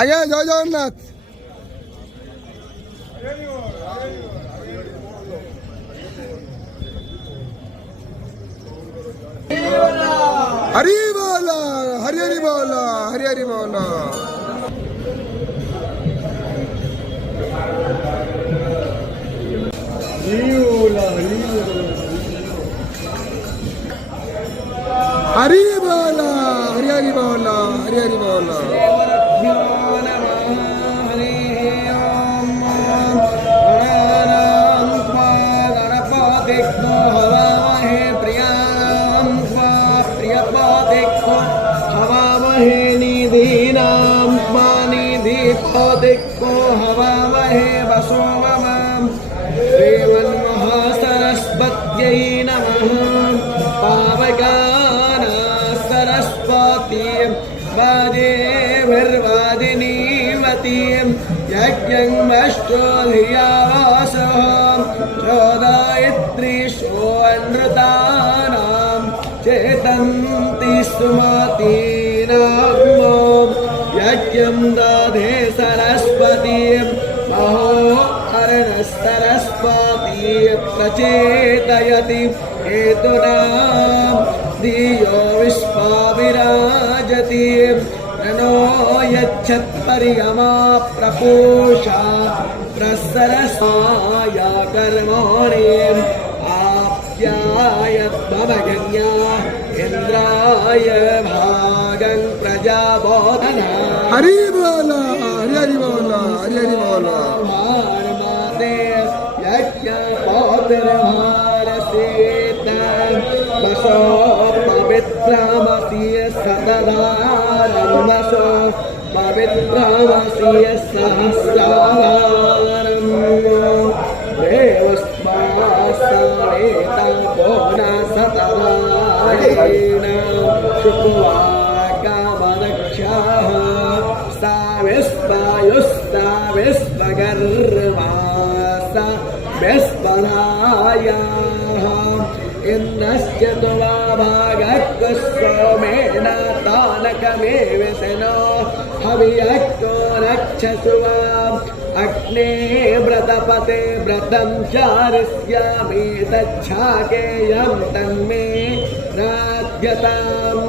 ଆଜ୍ଞା ଜୟ ଜଗନ୍ନାଥ। हरि बोल हरि हरि बोल हरि हरि बोल। हरि बोल हरि हरि बोल हरि हरि बोल। दिक्को हवामहे वसो मम श्रीमन्महासरस्वत्यै नमः। पावकाना सरस्वतीं वाजेभिर्वाजिनीवतीं यज्ञमष्टो धियावासः चोदयित्रीषोऽनृतानां चेतन्ति सुमतीनां यज्ञं दधे सरस्वती महोहरण सरस्वती प्रचेतयति हेतूनां धियो विश्वा विराजति। नो यच्छत्पर्यमा प्रपूषा प्रसरसाय कर्मणि आप्यायत्मवगण्या इन्द्राय भागं प्रजाबोधना। हरि बोल हरि हरि बोल हरि हरि बोल। भारमाते यज्ञ पौत्रभारसेत वसो पवित्रमसि सतधारं वसो पवित्रमसि सहस्राधारं देवस्मासनेता बोना सतधारेण शुक्वा कामदक्षाः सा विस्वायुस्ता विश्वगर्वा सा विस्वरायाः इन्द्रस्य तुवा भागः सोमेन तानकमेव सनो हवियक्तो रक्षसुवाम् अग्ने व्रतपते व्रतं चारिष्यामि तच्छाकेयं तन्मे राध्यताम्